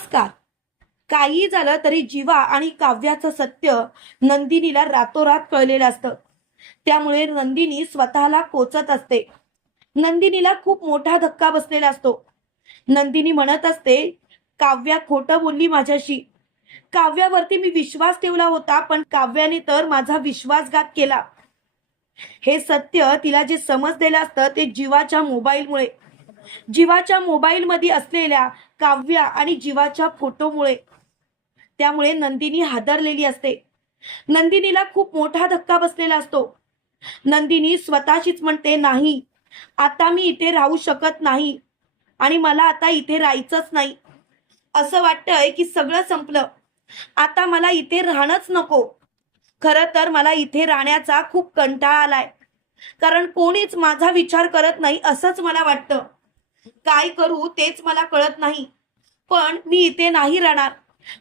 नमस्कार. काही झालं तरी जीवा आणि काव्याचं सत्य नंदिनीला रातोरात कळलेलं असतं. त्यामुळे नंदिनी स्वतःला कोचत असते. नंदिनीला खूप मोठा धक्का बसलेला असतो. नंदिनी म्हणत असते काव्या खोटं बोलली माझ्याशी. काव्यावरती मी विश्वास ठेवला होता पण काव्याने तर माझा विश्वासघात केला. हे सत्य तिला जे समजलेलं असतं ते जीवाच्या मोबाईलमुळे. जीवाच्या मोबाईलमध्ये असलेल्या काव्या आणि जीवाच्या फोटोमुळे. त्यामुळे नंदिनी हादरलेली असते. नंदिनीला खूप मोठा धक्का बसलेला असतो. नंदिनी स्वतःशीच म्हणते नाही आता मी इथे राहू शकत नाही आणि मला आता इथे राहायचंच नाही. असं वाटतंय की सगळं संपलं. आता मला इथे राहणंच नको. खरं तर मला इथे राहण्याचा खूप कंटाळा आलाय. कारण कोणीच माझा विचार करत नाही असंच मला वाटतं. काय करू तेच मला कळत नाही. पण मी इथे नाही राहणार.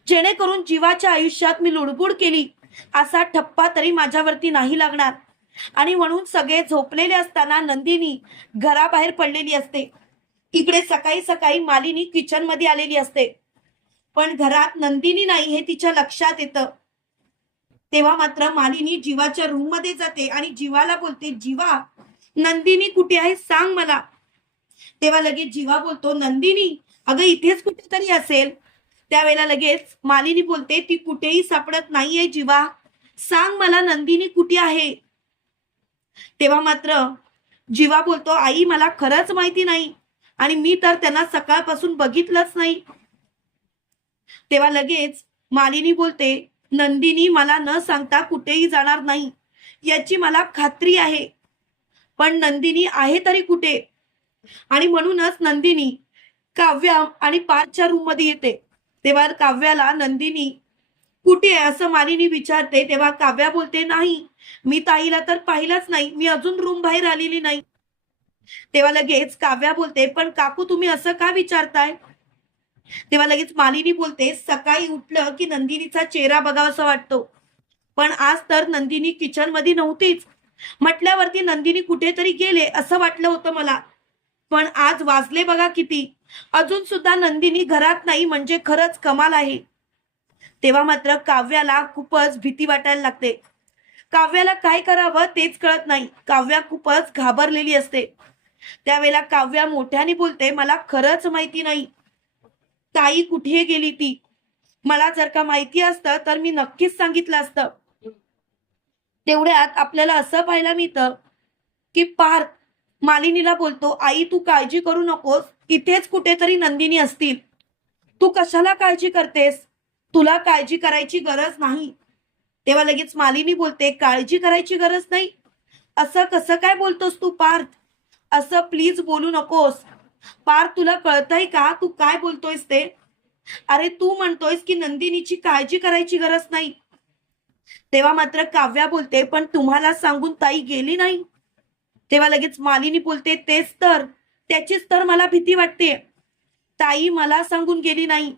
जेणेकरून जीवाच्या आयुष्यात मी लुडबुड केली. असा ठप्पा तरी माझ्यावरती नाही लागणार. आणि म्हणून सगळे झोपलेले असताना नंदिनी घराबाहेर पडलेली असते. इकडे सकाळी सकाळी मालिनी किचनमध्ये आलेली असते. पण घरात नंदिनी नाही हे तिच्या लक्षात येतं. तेव्हा मात्र मालिनी जीवाच्या रूममध्ये जाते आणि जीवाला बोलते जीवा नंदिनी कुठे आहे? सांग मला. तेव्हा लगेच जीवा बोलतो नंदिनी अगं इथेच कुठेतरी असेल. त्यावेळेला लगेच मालिनी बोलते ती कुठेही सापडत नाहीये जीवा. सांग मला नंदिनी कुठे आहे? तेव्हा मात्र जीवा बोलतो आई मला खरंच माहिती नाही आणि मी तर त्यांना सकाळपासून बघितलंच नाही. तेव्हा लगेच मालिनी बोलते नंदिनी मला न सांगता कुठेही जाणार नाही. याची मला खात्री आहे. पण नंदिनी आहे तरी कुठे? आणि म्हणूनच नंदिनी काव्या आणि पाचच्या रूममध्ये येते. तेव्हा काव्याला नंदिनी कुठे आहे? असं मालिनी विचारते. तेव्हा काव्या बोलते नाही मी ताईला तर पाहिलाच नाही. मी अजून रूम बाहेर आलेली नाही. तेव्हा लगेच काव्या बोलते पण काकू तुम्ही असं का विचारताय? तेव्हा लगेच मालिनी बोलते सकाळी उठलं की नंदिनीचा चेहरा बघावासा वाटतो. पण आज तर नंदिनी किचनमध्ये नव्हतीच. म्हटल्यावरती नंदिनी कुठेतरी गेले असं वाटलं होतं मला. पण आज वाजले बघा किती. अजून सुद्धा नंदिनी घरात नाही म्हणजे खरंच कमाल आहे. तेव्हा मात्र काव्याला खूपच भीती वाटायला लागते. काव्याला काय करावं तेच कळत नाही. काव्या खूपच घाबरलेली असते. त्यावेळेला काव्या मोठ्याने बोलते मला खरंच माहिती नाही. ताई कुठे गेली ती? मला जर का माहिती असतं तर मी नक्कीच सांगितलं असतं. तेवढ्यात आपल्याला असं पाहायला मिळतं की पार्थ मालिनीला बोलतो आई तू काळजी करू नकोस. इथेच कुठेतरी नंदिनी असतील. तू कशाला काळजी करतेस? तुला काळजी करायची गरज नाही. तेव्हा लगेच मालिनी बोलते काळजी करायची गरज नाही. असं कसं काय बोलतोस तू पार्थ? असं प्लीज बोलू नकोस. पार्थ तुला कळतंय का? तू काय बोलतोयस ते? अरे तू म्हणतोयस की नंदिनीची काळजी करायची गरज नाही. तेव्हा मात्र काव्या बोलते पण तुम्हाला सांगून ताई गेली नाही. तेव्हा लगेच मालिनी बोलते तेच तर त्याचीच तर मला भीती वाटते. ताई मला सांगून गेली नाही.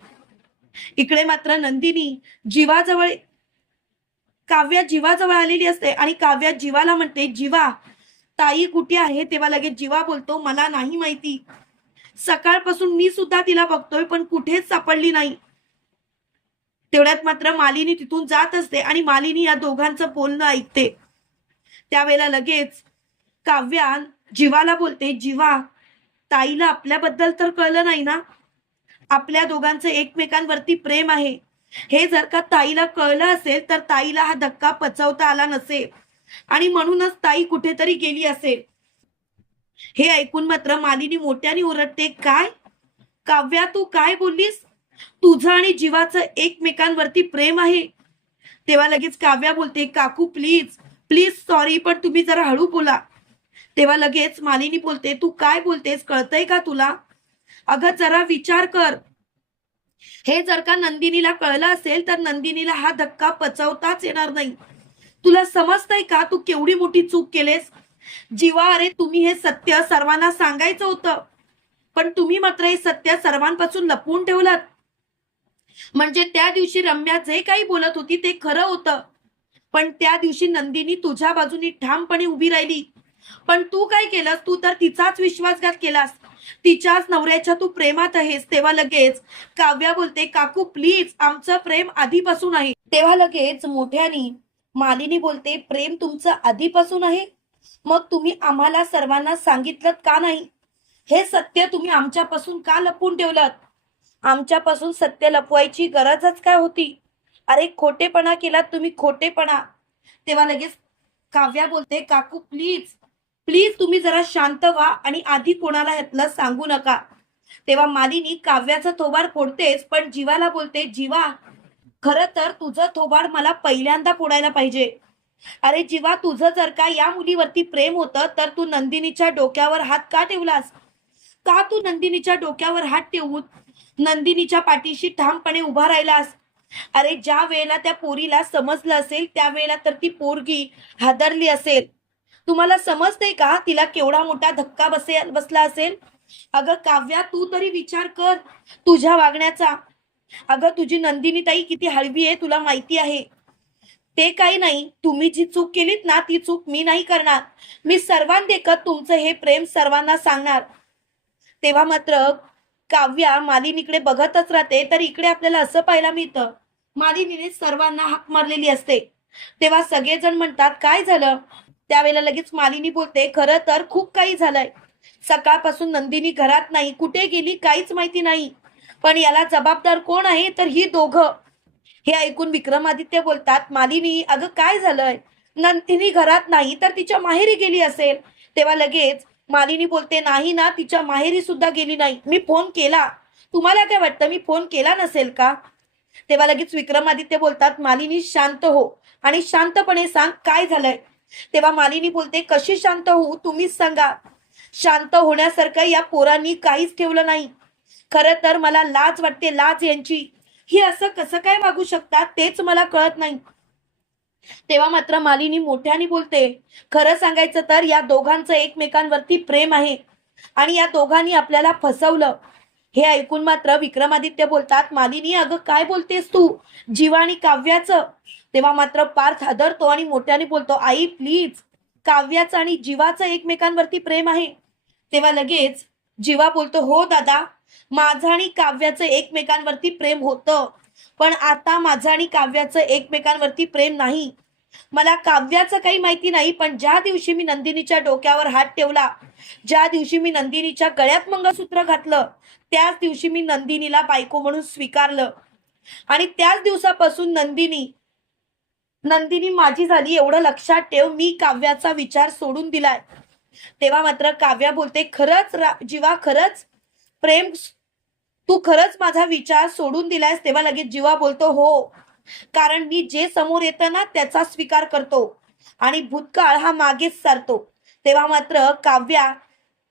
इकडे मात्र नंदिनी जीवाजवळ काव्या जीवाजवळ आलेली असते आणि काव्या जीवाला म्हणते जीवा ताई कुठे आहे? तेव्हा लगेच जीवा बोलतो मला नाही माहिती. सकाळपासून मी सुद्धा तिला बघतोय पण कुठेच सापडली नाही. तेवढ्यात मात्र मालिनी तिथून जात असते आणि मालिनी या दोघांचं बोलणं ऐकते. त्यावेळेला लगेच काव्या जीवाला बोलते जीवा ताईला आपल्याबद्दल तर कळलं नाही ना? आपल्या दोघांचं एकमेकांवरती प्रेम आहे. हे जर का ताईला कळलं असेल तर ताईला हा धक्का पचवता आला नसेल. आणि म्हणूनच ताई कुठेतरी गेली असेल. हे ऐकून मात्र मालिनी मोठ्याने ओरडते काय? काव्या तू काय बोललीस? तुझं आणि जीवाचं एकमेकांवरती प्रेम आहे. तेव्हा लगेच काव्या बोलते काकू प्लीज प्लीज सॉरी पण तुम्ही जरा हळू बोला. तेव्हा लगेच मालिनी बोलते तू काय बोलतेस? कळतंय का तुला? अगं जरा विचार कर. हे जर का नंदिनीला कळलं असेल तर नंदिनीला हा धक्का पचवताच येणार नाही. तुला समजतंय का तू केवढी मोठी चूक केलेस? जीवा अरे तुम्ही हे सत्य सर्वांना सांगायचं होतं. पण तुम्ही मात्र हे सत्य सर्वांपासून लपवून ठेवलं म्हणजे त्या दिवशी रम्या जे काही बोलत होती ते खरं होतं. पण त्या दिवशी नंदिनी तुझ्या बाजूनी ठामपणे उभी राहिली. पण तू काय केलंस? तू तर तिचाच विश्वासघात केलास. तिच्याच नवऱ्याच्या तू प्रेमात आहेस. तेव्हा लगेच काव्या बोलते काकू प्लीज आमचं प्रेम आधीपासून आहे. तेव्हा लगेच मोठ्यानी मालिनी बोलते प्रेम तुमचं आधीपासून आहे? मग तुम्ही आम्हाला सर्वांना सांगितलं का नाही? हे सत्य तुम्ही आमच्यापासून का लपवून ठेवलं आमच्यापासून सत्य लपवायची गरजच काय होती? अरे खोटेपणा केला तुम्ही खोटेपणा. तेव्हा लगेच काव्या बोलते काकू प्लीज प्लीज तुम्ही जरा शांत व्हा आणि आधी कोणाला यातलं सांगू नका. तेव्हा मालिनी काव्याचं थोबाड फोडतेच पण जीवाला बोलते जीवा खर तर तुझं थोबाड मला पहिल्यांदा फोडायला पाहिजे. अरे जीवा तुझं जर का या मुलीवरती प्रेम होतं तर तू नंदिनीच्या डोक्यावर हात का ठेवलास? का तू नंदिनीच्या डोक्यावर हात ठेवून नंदिनीच्या पाठीशी ठामपणे उभा राहिलास? अरे ज्या वेळेला त्या पोरीला समजलं असेल त्यावेळेला तर ती पोरगी हादरली असेल. तुम्हाला समजते का? तिला केवढा मोठा धक्का बसे बसला असेल? अगं काव्या तू तरी विचार कर तुझ्या वागण्याचा. अगं तुझी नंदिनी ताई किती हळवी आहे तुला माहिती आहे. ते काही नाही. तुम्ही जी चूक केलीत ना ती चूक मी नाही करणार. मी सर्वांदेखत तुमचं हे प्रेम सर्वांना सांगणार. तेव्हा मात्र काव्या मालिनीकडे बघतच राहते तर इकडे आपल्याला असं पाहायला मिळतं. मालिनीने सर्वांना हाक मारलेली असते. तेव्हा सगळेजण म्हणतात काय झालं? त्यावेळेला लगेच मालिनी बोलते खरं तर खूप काही झालंय. सकाळपासून नंदिनी घरात नाही कुठे गेली काहीच माहिती नाही. पण याला जबाबदार कोण आहे तर ही दोघं. हे ऐकून विक्रमादित्य बोलतात मालिनी अगं काय झालंय? नंदिनी घरात नाही तर तिच्या माहेरी गेली असेल. तेव्हा लगेच मालिनी बोलते नाही ना तिच्या माहेरी सुद्धा गेली नाही. मी फोन केला. तुम्हाला काय वाटतं मी फोन केला नसेल का? तेव्हा लगेच विक्रमादित्य बोलतात मालिनी शांत हो. आणि शांतपणे सांग काय झालंय? तेव्हा मालिनी बोलते कशी शांत होऊ? तुम्हीच सांगा. शांत होण्यासारखं या पोरांनी काहीच ठेवलं नाही. खर तर मला लाज वाटते लाज यांची. ही असं कसं काय वागू शकतात तेच मला कळत नाही. तेव्हा मात्र मालिनी मोठ्याने बोलते खरं सांगायचं तर या दोघांचं एकमेकांवरती प्रेम आहे आणि या दोघांनी आपल्याला फसवलं. हे ऐकून मात्र विक्रमादित्य बोलतात मालिनी अगं काय बोलतेस तू? जीवा आणि काव्याचं. तेव्हा मात्र पार्थ हादरतो आणि मोठ्याने बोलतो आई प्लीज काव्याचं आणि जीवाचं एकमेकांवरती प्रेम आहे. तेव्हा लगेच जीवा बोलतो हो दादा माझं आणि काव्याचं एकमेकांवरती प्रेम होतं पण आता माझं आणि काव्याचं एकमेकांवरती प्रेम नाही. मला काव्याचं काही माहिती नाही पण ज्या दिवशी मी नंदिनीच्या डोक्यावर हात ठेवला ज्या दिवशी मी नंदिनीच्या गळ्यात मंगळसूत्र घातलं त्याच दिवशी मी नंदिनीला बायको म्हणून स्वीकारलं. आणि त्याच दिवसापासून नंदिनी नंदिनी माझी झाली एवढं लक्षात ठेव मी काव्याचा विचार सोडून दिलाय. तेव्हा मात्र काव्या बोलते खरंच जीवा खरंच प्रेम तू खरंच माझा विचार सोडून दिलायस. तेव्हा लगेच जीवा बोलतो हो कारण मी जे समोर येतं ना त्याचा स्वीकार करतो. आणि भूतकाळ हा मागेच सारतो. तेव्हा मात्र काव्या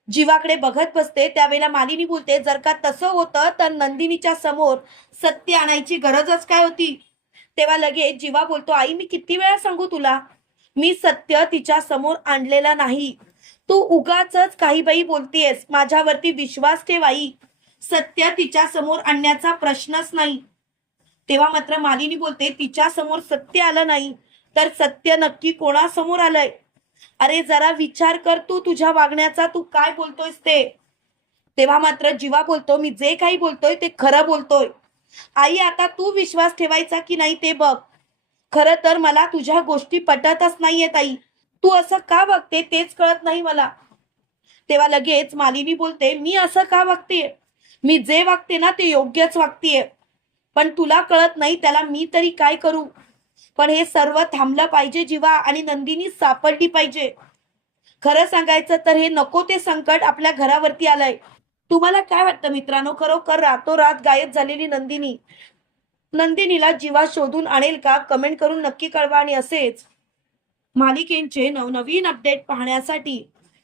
जीवाकडे बघत बसते. त्यावेळेला मालिनी बोलते जर का तसं होतं तर नंदिनीच्या समोर सत्य आणायची गरजच काय होती? तेव्हा लगेच जीवा बोलतो आई मी किती वेळा सांगू तुला? मी सत्य तिच्या समोर आणलेला नाही. तू उगाच काही बाई बोलतेस. माझ्यावरती विश्वास ठेवाई सत्य तिच्या समोर आणण्याचा प्रश्नच नाही. तेव्हा मात्र मालिनी बोलते तिच्या समोर सत्य आलं नाही तर सत्य नक्की कोणासमोर आलंय? अरे जरा विचार कर तू तुझ्या वागण्याचा तू काय बोलतोयस ते? तेव्हा मात्र जीवा बोलतो मी जे काही बोलतोय ते खरं बोलतोय. आई आता तू विश्वास ठेवायचा की नाही ते बघ. खरं तर मला तुझ्या गोष्टी पटतच नाहीयेत आई. तू असं का वागते तेच कळत नाही मला. तेव्हा लगेच मालिनी बोलते मी असं का वागते मी जे वागते ना ते योग्यच वागतेय. पण तुला कळत नाही त्याला मी तरी काय करू? पण हे सर्व थांबलं पाहिजे जीवा आणि नंदिनी सापडली पाहिजे. खरं सांगायचं तर हे नको ते संकट आपल्या घरावरती आलंय. तुम्हाला काय वाटतं मित्रांनो? खरोखर रातोरात गायब झालेली नंदिनी. नंदिनीला जीवा शोधून आणेल का? कमेंट करून नक्की कळवा आणि असेच. मालिकेंचे नवनवीन अपडेट पाहण्यासाठी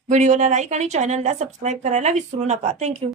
व्हिडिओला लाईक आणि चॅनलला सबस्क्राईब करायला विसरू नका. थँक्यू